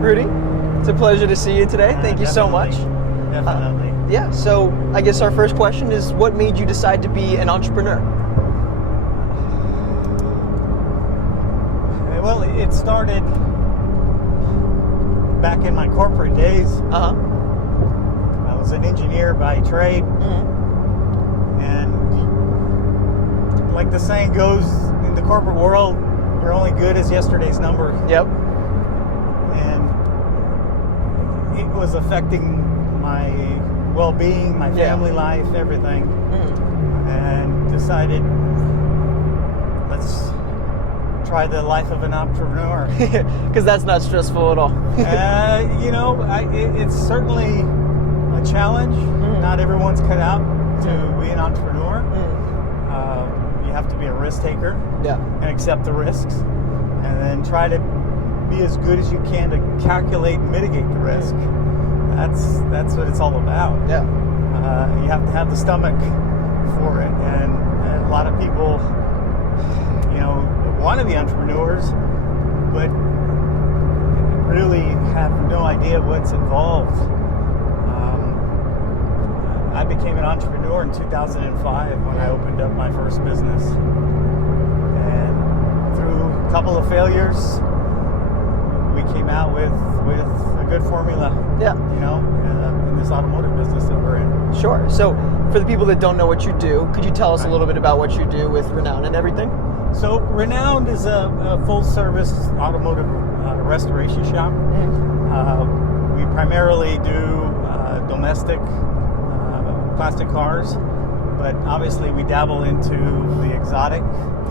Rudy, it's a pleasure to see you today. Thank you so much. Definitely. Yeah, so I guess our first question is, what made you decide to be an entrepreneur? Well, it started back in my corporate days. Uh-huh. I was an engineer by trade. Mm-hmm. And like the saying goes, in the corporate world, you're only good as yesterday's number. Yep. And it was affecting my well-being, my family life, everything. Mm-hmm. And decided, let's try the life of an entrepreneur. Because that's not stressful at all. It's certainly a challenge. Mm-hmm. Not everyone's cut out to Mm-hmm. be an entrepreneur. Mm-hmm. You have to be a risk taker. Yeah. And accept the risks, and then try to be as good as you can to calculate and mitigate the risk. That's what it's all about. Yeah. You have to have the stomach for it, and a lot of people, want to be entrepreneurs, but really have no idea what's involved. I became an entrepreneur in 2005 when I opened up my first business. And through a couple of failures, we came out with a good formula. Yeah. In this automotive business that we're in. Sure. So, for the people that don't know what you do, could you tell us a little bit about what you do with Renown and everything? So, Renowned is a full-service automotive restoration shop. Mm-hmm. We primarily do domestic plastic cars, but obviously we dabble into the exotic.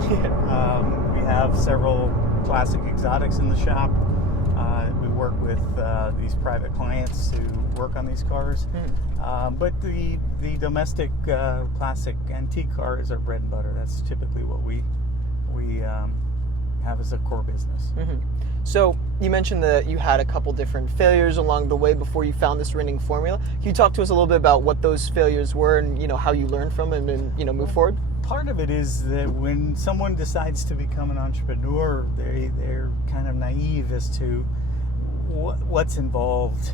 We have several classic exotics in the shop. We work with these private clients who work on these cars. But the domestic classic antique car is our bread and butter. That's typically what we have as a core business. Mm-hmm. So you mentioned that you had a couple different failures along the way before you found this winning formula. Can you talk to us a little bit about what those failures were and how you learned from them and move forward? Part of it is that when someone decides to become an entrepreneur, they're kind of naive as to what's involved.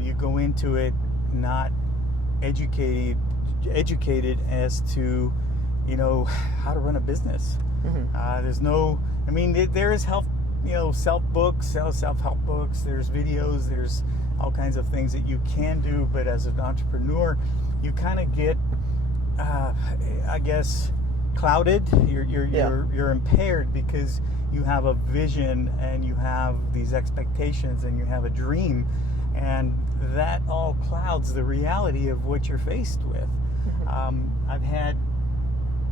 You go into it not educated as to how to run a business. Mm-hmm. There is help, self-help books, there's videos, there's all kinds of things that you can do, but as an entrepreneur, you kind of get, clouded. You're impaired because you have a vision and you have these expectations and you have a dream, and that all clouds the reality of what you're faced with. Mm-hmm. I've had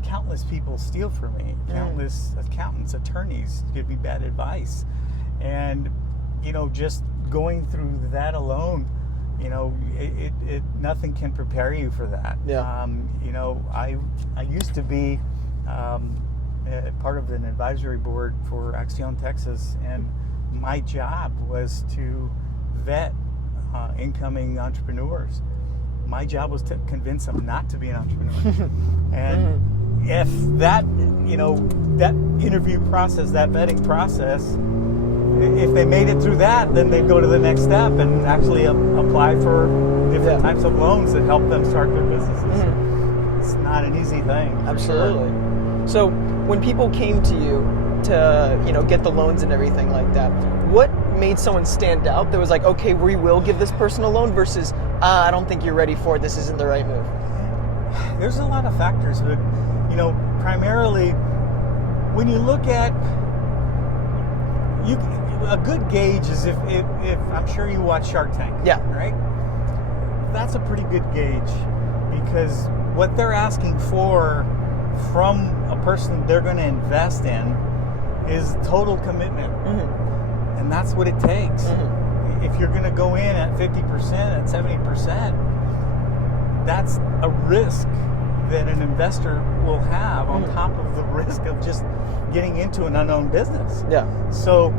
countless people steal from me, countless accountants, attorneys give me bad advice, and just going through that alone, it nothing can prepare you for that. I used to be part of an advisory board for Accion Texas, and my job was to vet incoming entrepreneurs. My job was to convince them not to be an entrepreneur. And if that interview process, that vetting process, if they made it through that, then they'd go to the next step and actually apply for different types of loans that help them start their businesses. It's not an easy thing. Absolutely. Sure. So when people came to you to get the loans and everything like that, what made someone stand out that was like, okay, we will give this person a loan, versus I don't think you're ready for it, this isn't the right move? There's a lot of factors, but primarily when you look at a good gauge is if I'm sure you watch Shark Tank. Yeah. Right? That's a pretty good gauge, because what they're asking for from a person they're going to invest in is total commitment. Mm-hmm. And that's what it takes. Mm-hmm. If you're going to go in at 50%, at 70%, that's a risk that an investor will have on top of the risk of just getting into an unknown business. Yeah. So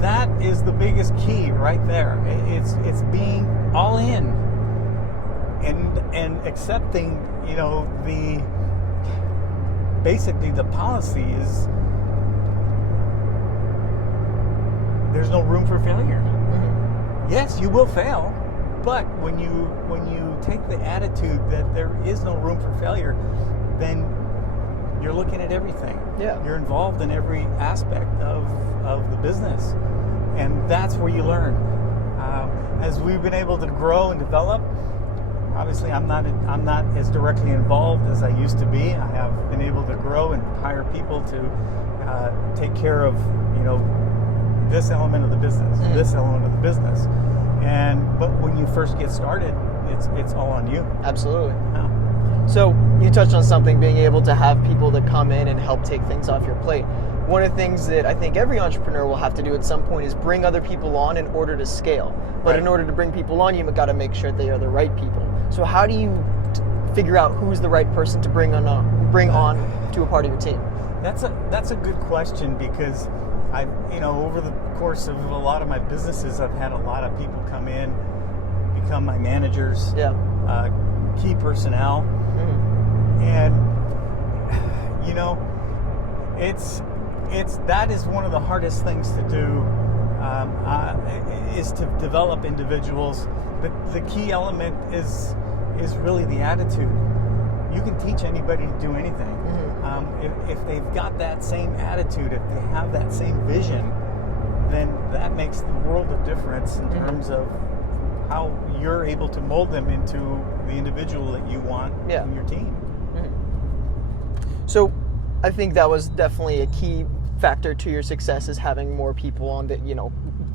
that is the biggest key right there. It's being all in and accepting, basically the policy is there's no room for failure. Yes, you will fail, but when you take the attitude that there is no room for failure, then you're looking at everything. Yeah. You're involved in every aspect of the business, and that's where you learn. As we've been able to grow and develop, obviously I'm not as directly involved as I used to be. I have been able to grow and hire people to take care of, this element of the business, this element of the business. But when you first get started, it's all on you. Absolutely. Yeah. So you touched on something, being able to have people that come in and help take things off your plate. One of the things that I think every entrepreneur will have to do at some point is bring other people on in order to scale. But Right. in order to bring people on, you've got to make sure they are the right people. So how do you figure out who's the right person to bring on to a part of your team? That's a good question, because over the course of a lot of my businesses, I've had a lot of people come in, become my managers, Yeah. Key personnel, and that is one of the hardest things to do, is to develop individuals. But the key element is really the attitude. You can teach anybody to do anything. If they've got that same attitude, if they have that same vision, then that makes the world of difference in terms of how you're able to mold them into the individual that you want in your team. So I think that was definitely a key factor to your success, is having more people on that,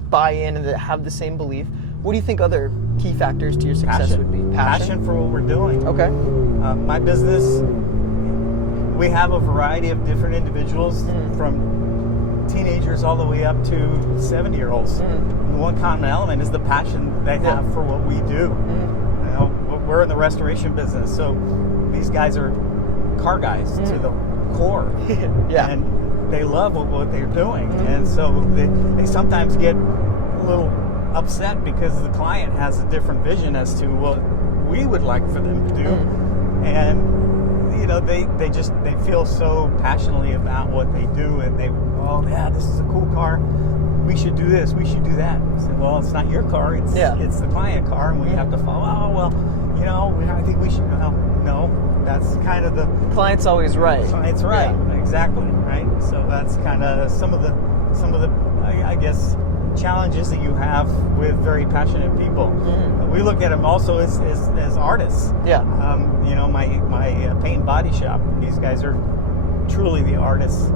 buy in and that have the same belief. What do you think other key factors to your success would be? Passion for what we're doing. Okay. My business, we have a variety of different individuals, from teenagers all the way up to 70-year-olds. The one common element is the passion they have for what we do. We're in the restoration business, so these guys are car guys to the core. And they love what they're doing. And so they sometimes get a little upset because the client has a different vision as to what we would like for them to do. And they feel so passionately about what they do, and this is a cool car, we should do this, we should do that. I said, well, it's not your car, it's the client car, and we have to follow. I think we should. No, that's kind of the Client's always right. Client's right. Exactly, right. So that's kind of some of the I guess challenges that you have with very passionate people. We look at them also as artists. Yeah. My paint and body shop, these guys are truly the artists,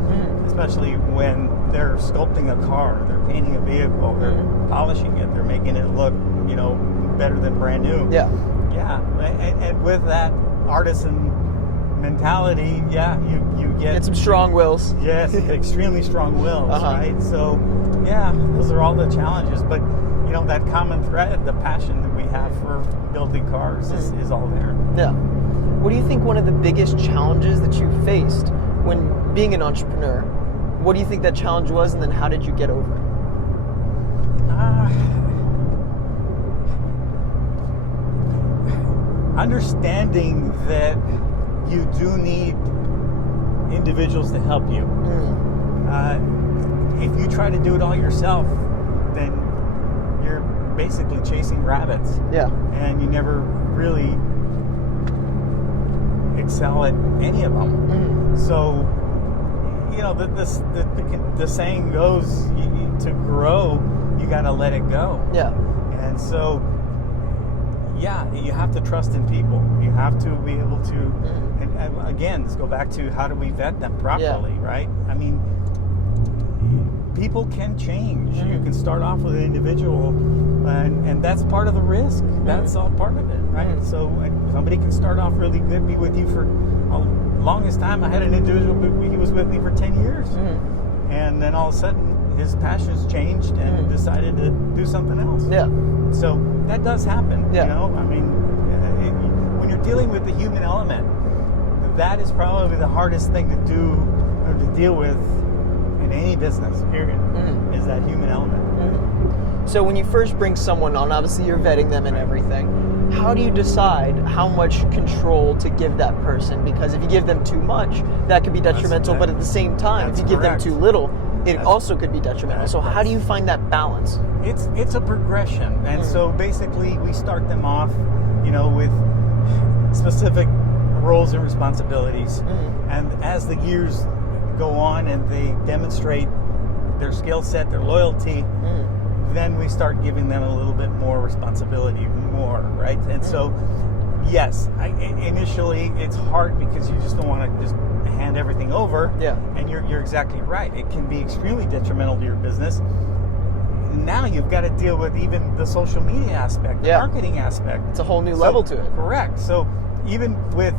especially when they're sculpting a car, they're painting a vehicle, they're polishing it, they're making it look, better than brand new. Yeah. Yeah. And with that artisan mentality, you get some strong wills. Yes, extremely strong wills, right? So, those are all the challenges. But, that common thread, the passion that we have for building cars is all there. Yeah. What do you think one of the biggest challenges that you faced when being an entrepreneur? What do you think that challenge was, and then how did you get over it? Understanding that you do need individuals to help you. If you try to do it all yourself, then you're basically chasing rabbits. Yeah. And you never really excel at any of them. So, the saying goes, to grow, you got to let it go. Yeah. And so, you have to trust in people. You have to be able to, and again, let's go back to how do we vet them properly, right? I mean, people can change. You can start off with an individual, and that's part of the risk. That's all part of it, right? So somebody can start off really good, be with you for the longest time. I had an individual, he was with me for 10 years. And then all of a sudden, his passions changed and decided to do something else. Yeah. So that does happen. I mean, when you're dealing with the human element, that is probably the hardest thing to do or to deal with in any business, period, is that human element. So when you first bring someone on, obviously you're vetting them and everything. How do you decide how much control to give that person? Because if you give them too much, that could be detrimental. But at the same time, if you give them too little, it also could be detrimental. So how do you find that balance? It's a progression, and so basically we start them off, with specific roles and responsibilities, and as the years go on and they demonstrate their skill set, their loyalty, then we start giving them a little bit more responsibility, right? And so, yes, initially it's hard because you just don't want to just hand everything over. Yeah. And you're exactly right. It can be extremely detrimental to your business. Now you've got to deal with even the social media aspect, the marketing aspect. It's a whole new level to it. Correct. So even with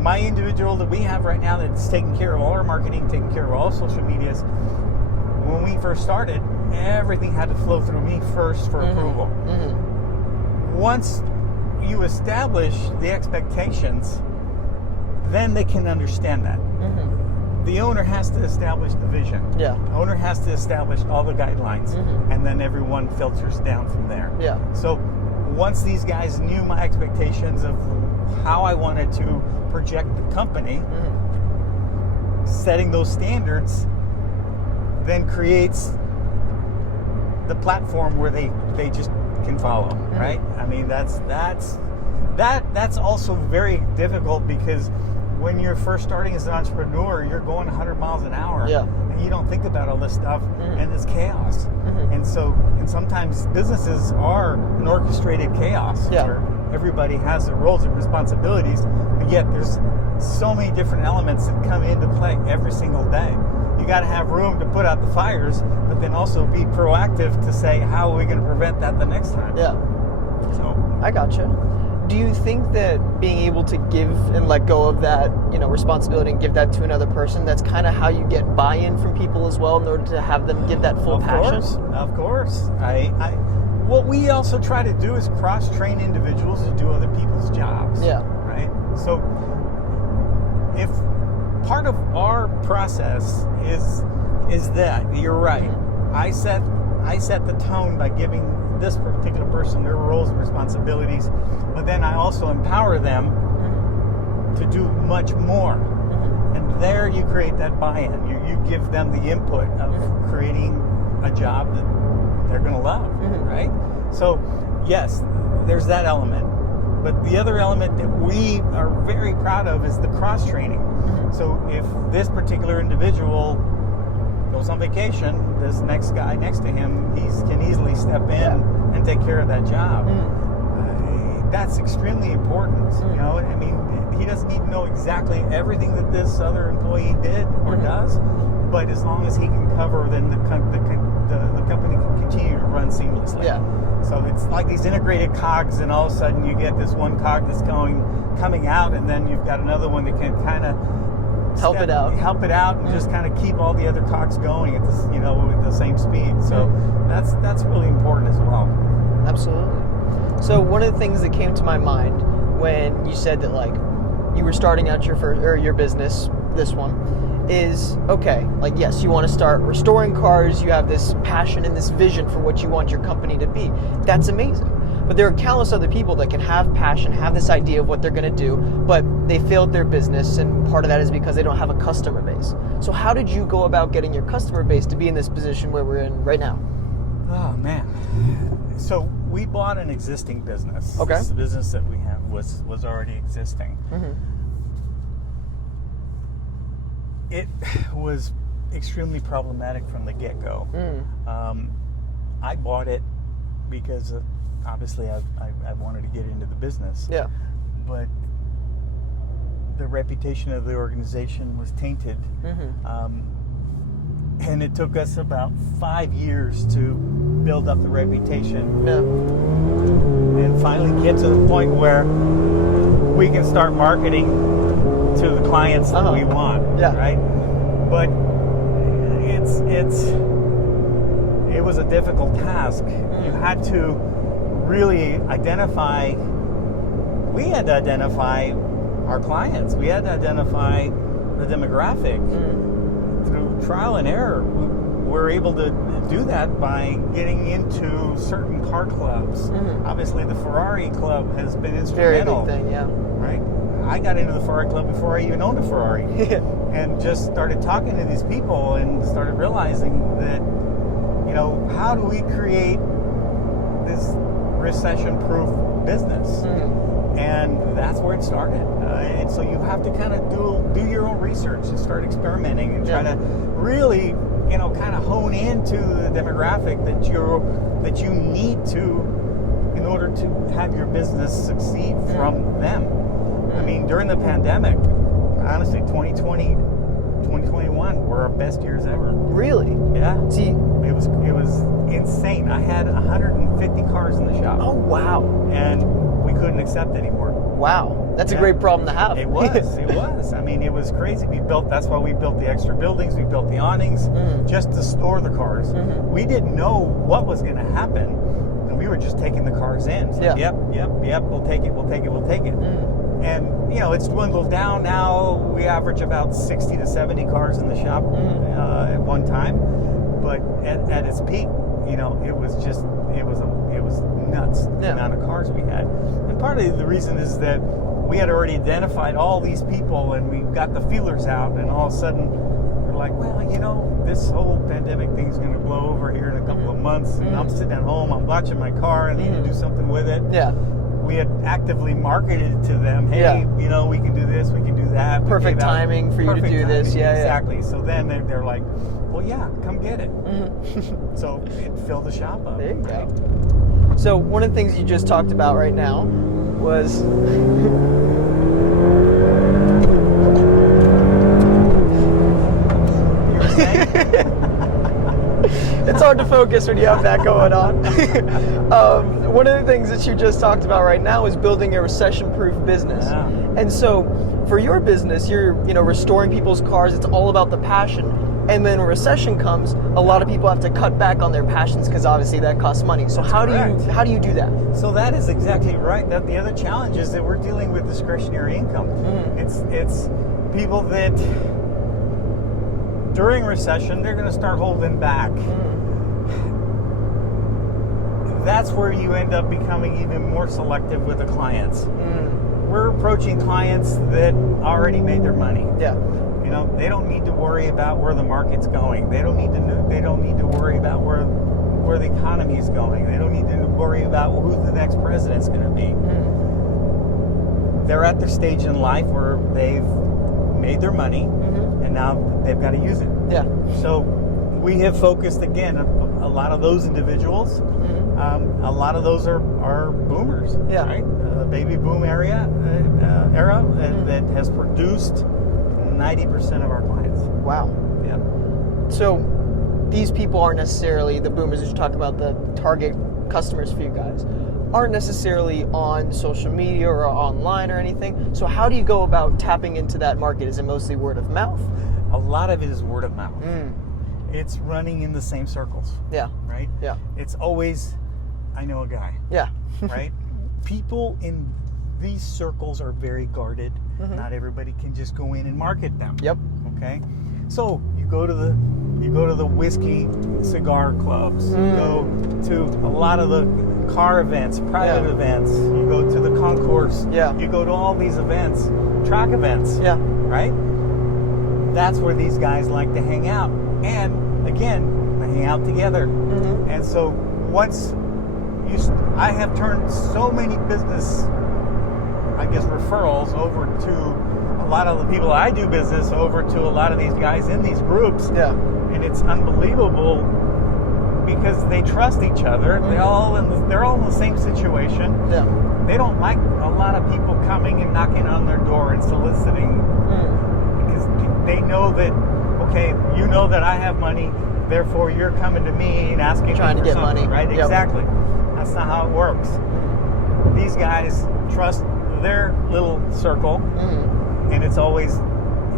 my individual that we have right now that's taking care of all our marketing, taking care of all social medias, when we first started, everything had to flow through me first for approval. Once you establish the expectations, then they can understand that. The owner has to establish the vision. Yeah. The owner has to establish all the guidelines, and then everyone filters down from there. Yeah. So once these guys knew my expectations of how I wanted to project the company, setting those standards then creates the platform where they just can follow, right? I mean, that's also very difficult because when you're first starting as an entrepreneur, you're going 100 miles an hour, and you don't think about all this stuff, and it's chaos. And sometimes businesses are an orchestrated chaos where everybody has their roles and responsibilities, but yet there's so many different elements that come into play every single day. You got to have room to put out the fires, but then also be proactive to say, how are we going to prevent that the next time? Yeah. So I gotcha. Do you think that being able to give and let go of that, responsibility and give that to another person, that's kind of how you get buy-in from people as well in order to have them give that full passion? Of course. What we also try to do is cross-train individuals to do other people's jobs. Yeah. Right? So if part of our process is that, you're right. I set the tone by giving this particular person their roles and responsibilities, but then I also empower them to do much more. And there you create that buy-in. You give them the input of creating a job that they're going to love, right? So, yes, there's that element. But the other element that we are very proud of is the cross-training. So if this particular individual goes on vacation, this next guy next to him, can easily step in and take care of that job. That's extremely important. I mean, he doesn't need to know exactly everything that this other employee did or does, but as long as he can cover, then the company can continue to run seamlessly. Yeah. So it's like these integrated cogs, and all of a sudden you get this one cog that's coming out, and then you've got another one that can kind of help it out, and just kind of keep all the other cogs going at this, with the same speed. So that's really important as well. Absolutely. So one of the things that came to my mind when you said that, like, you were starting out your business, this one, is, okay, like, yes, you want to start restoring cars, you have this passion and this vision for what you want your company to be. That's amazing. But there are countless other people that can have passion, have this idea of what they're going to do, but they failed their business, and part of that is because they don't have a customer base. So how did you go about getting your customer base to be in this position where we're in right now? Oh, man. So we bought an existing business. Okay. The business that we have was already existing. It was extremely problematic from the get-go. I bought it because obviously I wanted to get into the business. Yeah. But the reputation of the organization was tainted. And it took us about 5 years to build up the reputation. Yeah. And finally get to the point where we can start marketing to the clients that we want. Yeah. Right? But it was a difficult task. You had to really identify our clients. We had to identify the demographic through trial and error. We're able to do that by getting into certain car clubs. Obviously, the Ferrari club has been instrumental. Very big thing, yeah. Right? I got into the Ferrari Club before I even owned a Ferrari. And just started talking to these people and started realizing that, you know, how do we create this recession-proof business? And that's where it started. And so you have to kind of do your own research and start experimenting and try to really, you know, kind of hone into the demographic that you need to in order to have your business succeed from them. I mean, during the pandemic, honestly, 2020, 2021 were our best years ever. Really? Yeah. See, it was insane. I had 150 cars in the shop. oh wow. And we couldn't accept anymore. Wow. That's a great problem to have. It was. I mean, it was crazy. That's why we built the extra buildings, we built the awnings just to store the cars. We didn't know what was going to happen, and we were just taking the cars in. So, yep, we'll take it. And, you know, it's dwindled down now. We average about 60 to 70 cars in the shop at one time. But at its peak, you know, it was nuts, the amount of cars we had. And part of the reason is that we had already identified all these people and we got the feelers out, and all of a sudden we're like, well, you know, this whole pandemic thing's going to blow over here in a couple of months, and I'm sitting at home, I'm watching my car, and I need to do something with it. Yeah. We had actively marketed to them, hey, you know, we can do this, we can do that. Perfect timing for you to do this. Yeah, exactly. So then they're like, well, yeah, come get it. So it filled the shop up. There you go. So one of the things you just talked about right now was You were saying? it's hard to focus when you have that going on. One of the things that you just talked about right now is building a recession-proof business. Yeah. And so for your business, you're restoring people's cars. It's all about the passion. And then when recession comes, a lot of people have to cut back on their passions because obviously that costs money. So how do you do that? So that is exactly right. That the other challenge is that we're dealing with discretionary income. It's people that during recession they're going to start holding back. That's where you end up becoming even more selective with the clients. We're approaching clients that already made their money. Yeah. You know, they don't need to worry about where the market's going. They don't need to worry about where the economy is going. They don't need to worry about who the next president's going to be. They're at their stage in life where they've made their money, and now they've got to use it. Yeah. So we have focused again. A lot of those individuals, a lot of those are boomers. Yeah. Right. The baby boom era that has produced 90% of our clients. Wow. Yeah. So these people aren't necessarily the boomers that you talk about, the target customers for you guys, aren't necessarily on social media or online or anything. So how do you go about tapping into that market? Is it mostly word of mouth? A lot of it is word of mouth. It's running in the same circles. Yeah. Right? Yeah. It's always, I know a guy. Yeah. Right? People in these circles are very guarded. Not everybody can just go in and market them. Yep. Okay? So you go to the whiskey cigar clubs. You go to a lot of the car events, private events. You go to the concourse. Yeah. You go to all these events, track events. Yeah. Right? That's where these guys like to hang out. And again, they hang out together. And so I have turned so many business, I guess, referrals over to a lot of the people I do business over to a lot of these guys in these groups. Yeah. And it's unbelievable because they trust each other. They're all in the same situation. Yeah. They don't like a lot of people coming and knocking on their door and soliciting because they know that, okay, you know that I have money, therefore you're coming to me and asking Trying me to for get something, money. right? Yep. Exactly. That's not how it works. These guys trust their little circle, and it's always,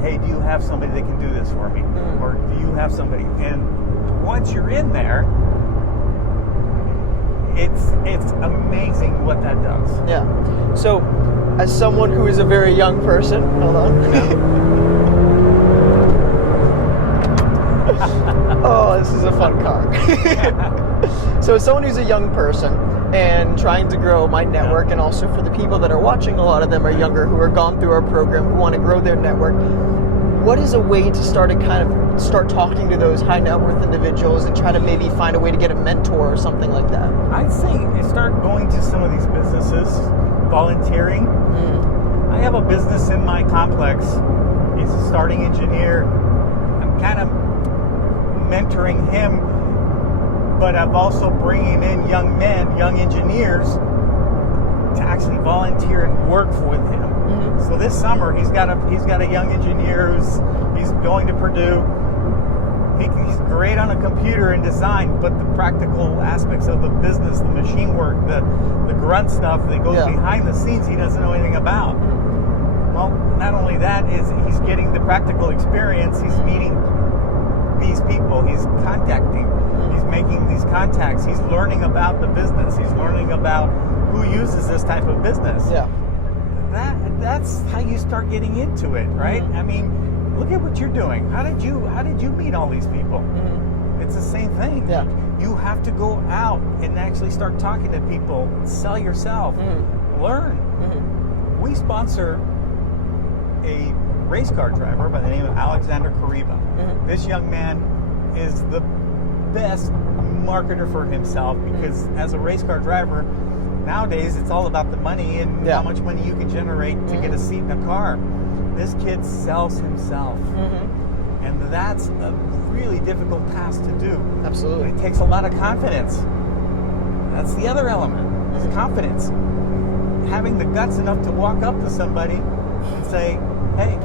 hey, do you have somebody that can do this for me? Or do you have somebody? And once you're in there, it's amazing what that does. Yeah. So, as someone who is a very young person, hold on. Oh, this is a fun car. So, as someone who's a young person, and trying to grow my network, and also for the people that are watching, a lot of them are younger who are gone through our program who want to grow their network. What is a way to start talking to those high net worth individuals and try to maybe find a way to get a mentor or something like that? I'd say start going to some of these businesses, volunteering. I have a business in my complex. He's a starting engineer. I'm kind of mentoring him, but I'm also bringing in young men, young engineers, to actually volunteer and work with him. So this summer he's got a young engineer he's going to Purdue. He's great on a computer and design, but the practical aspects of the business, the machine work, the grunt stuff that goes behind the scenes, he doesn't know anything about. Well, not only that, is he's getting the practical experience. He's meeting these people. He's contacting. He's making these contacts. He's learning about the business. He's learning about who uses this type of business. Yeah. That's how you start getting into it, right? I mean, look at what you're doing. How did you meet all these people? It's the same thing. Yeah. You have to go out and actually start talking to people, sell yourself, learn. We sponsor a race car driver by the name of Alexander Kariba. This young man is the best marketer for himself because as a race car driver, nowadays it's all about the money and how much money you can generate to get a seat in a car. This kid sells himself. And that's a really difficult task to do. Absolutely. It takes a lot of confidence. That's the other element, is confidence. Having the guts enough to walk up to somebody and say, hey,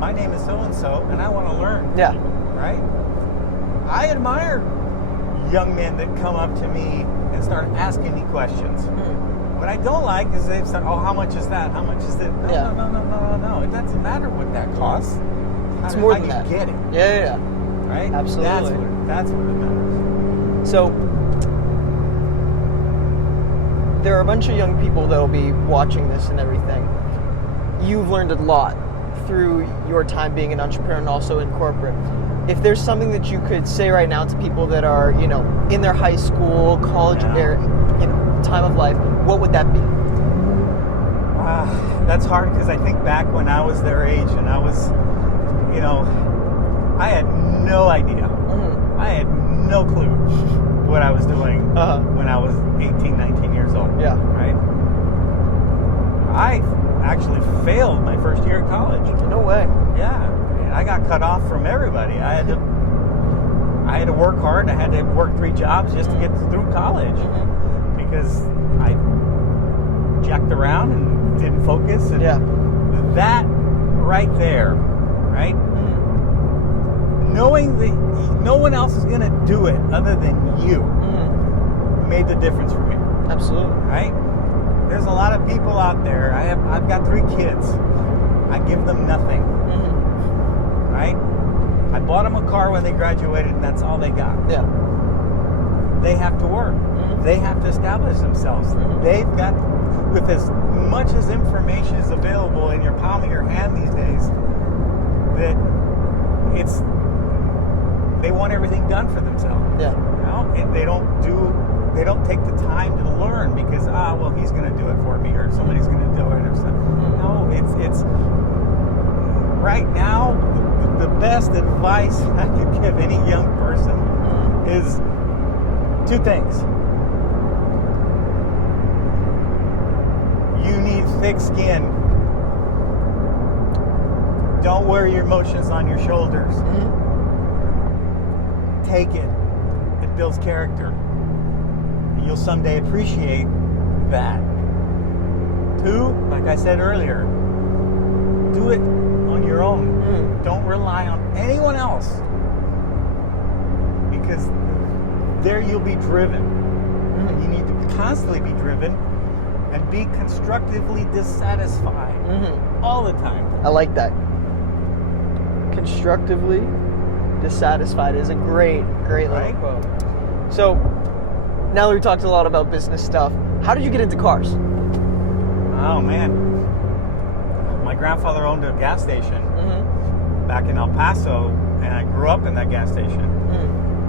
my name is so-and-so, and I want to learn. Yeah. Right? I admire young men that come up to me and start asking me questions. What I don't like is they've said, oh, how much is that? How much is it? No. It doesn't matter what that costs. It's more than that. How you get it. Yeah. Right? Absolutely. That's what it matters. So, there are a bunch of young people that will be watching this and everything. You've learned a lot through your time being an entrepreneur and also in corporate. If there's something that you could say right now to people that are, in their high school, college, time of life, what would that be? That's hard because I think back when I was their age and I was, I had no idea. I had no clue what I was doing when I was 18, 19 years old. Yeah. Right? I actually failed my first year at college. No way. Yeah. And I got cut off from everybody. I had to work hard. I had to work 3 jobs just to get through college because I jacked around and didn't focus. And that right there, right? Knowing that no one else is going to do it other than you made the difference for me. Absolutely. Right? There's a lot of people out there. I've got 3 kids. I give them nothing. Right? I bought them a car when they graduated, and that's all they got. Yeah. They have to work. They have to establish themselves. They've got, with as much as information is available in your palm of your hand these days, that they want everything done for themselves. Yeah. They don't take the time to learn because he's going to do it for me or somebody's going to do it or something. No, it's right now the best advice I could give any young person is 2 things. You need thick skin. Don't wear your emotions on your shoulders. Take it. It builds character. You'll someday appreciate that. 2, like I said earlier, do it on your own. Don't rely on anyone else because there you'll be driven. You need to constantly be driven and be constructively dissatisfied all the time. I like that. Constructively dissatisfied is a great little quote. So, now that we talked a lot about business stuff, how did you get into cars? Oh man, my grandfather owned a gas station back in El Paso, and I grew up in that gas station.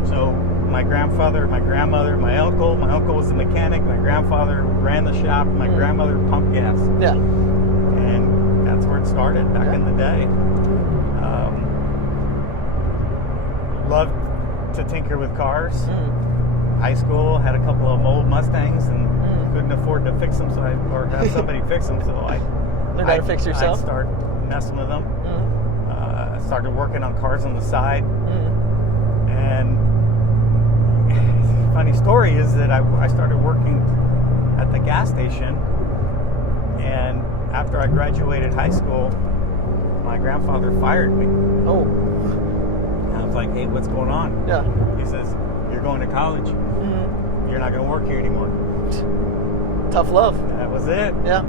So my grandfather, my grandmother, my uncle. My uncle was a mechanic. My grandfather ran the shop. My grandmother pumped gas. Yeah. And that's where it started back in the day. Loved to tinker with cars. High school, had a couple of old Mustangs and couldn't afford to fix them, or have somebody fix them. So I learned how to fix yourself. I started messing with them. I started working on cars on the side. And funny story is that I started working at the gas station, and after I graduated high school, my grandfather fired me. Oh. And I was like, hey, what's going on? Yeah. He says, you're going to college. You're not going to work here anymore. Tough love. That was it. Yeah.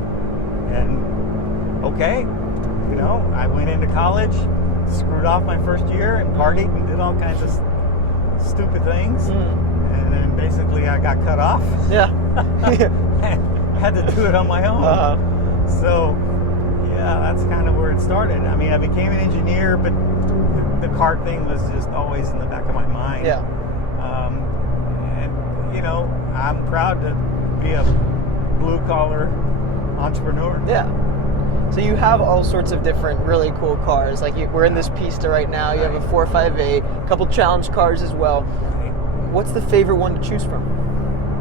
And okay, you know, I went into college, screwed off my first year, and partied and did all kinds of stupid things. And then basically I got cut off. Yeah. Had to do it on my own. So, yeah, that's kind of where it started. I mean, I became an engineer, but the car thing was just always in the back of my mind. Yeah. And, you know, I'm proud to be a blue-collar entrepreneur. Yeah. So you have all sorts of different really cool cars. Like we're in this Pista right now. You have a 458, a couple challenge cars as well. What's the favorite one to choose from?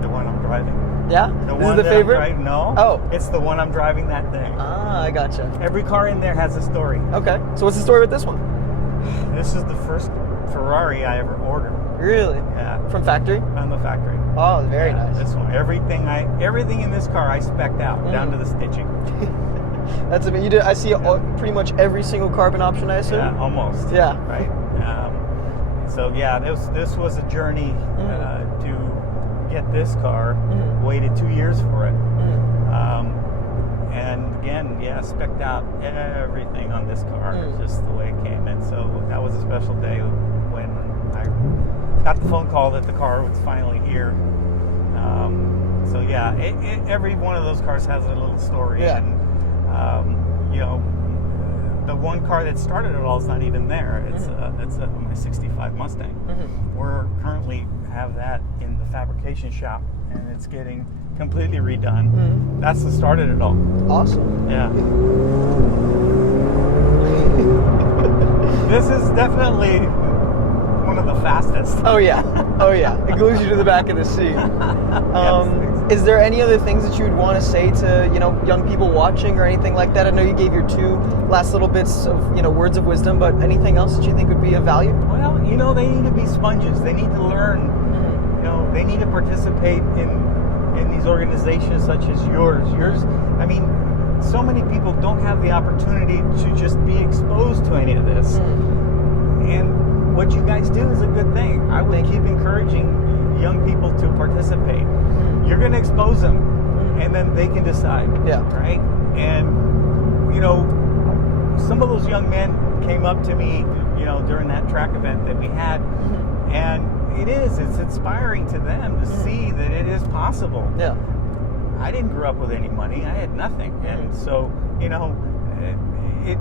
The one I'm driving. Yeah? This is the favorite? No. Oh. It's the one I'm driving that day. Ah, I gotcha. Every car in there has a story. Okay. So what's the story with this one? This is the first Ferrari I ever ordered. Really? Yeah. From factory? From the factory. Oh, very nice. This one. Everything in this car I spec'd out, down to the stitching. That's amazing. You did. I see pretty much every single carbon option, I assume? Yeah, almost. Yeah. Right. So yeah, this was a journey to get this car. Waited 2 years for it. And again, yeah, spec'd out everything on this car, just the way it came in. So that was a special day when I got the phone call that the car was finally here. So yeah, every one of those cars has a little story. Yeah. And you know, the one car that started it all is not even there. It's my '65 Mustang. We're currently have that in the fabrication shop, and it's getting completely redone. That's the start of it all. Awesome. Yeah. This is definitely one of the fastest. Oh yeah. Oh yeah. It glues you to the back of the seat. Is there any other things that you would want to say to, you know, young people watching or anything like that? I know you gave your two last little bits of, you know, words of wisdom, but anything else that you think would be of value? Well, you know, they need to be sponges. They need to learn. You know, they need to participate in these organizations such as yours. I mean, so many people don't have the opportunity to just be exposed to any of this. And what you guys do is a good thing. I would keep encouraging young people to participate. You're going to expose them, and then they can decide. Yeah. Right? And, you know, some of those young men came up to me, you know, during that track event that we had, and it's inspiring to them to see that it is possible. Yeah. I didn't grow up with any money. I had nothing. And so, you know,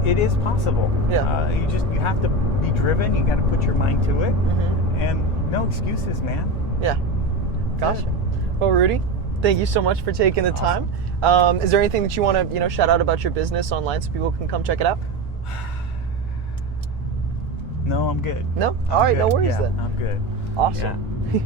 it is possible. Yeah. You have to be driven. You got to put your mind to it. And no excuses, man. Yeah. Gotcha. Well, Rudy, thank you so much for taking the time. Is there anything that you want to, you know, shout out about your business online so people can come check it out? No, I'm good. No? All right, no worries then. I'm good. Awesome. Yeah.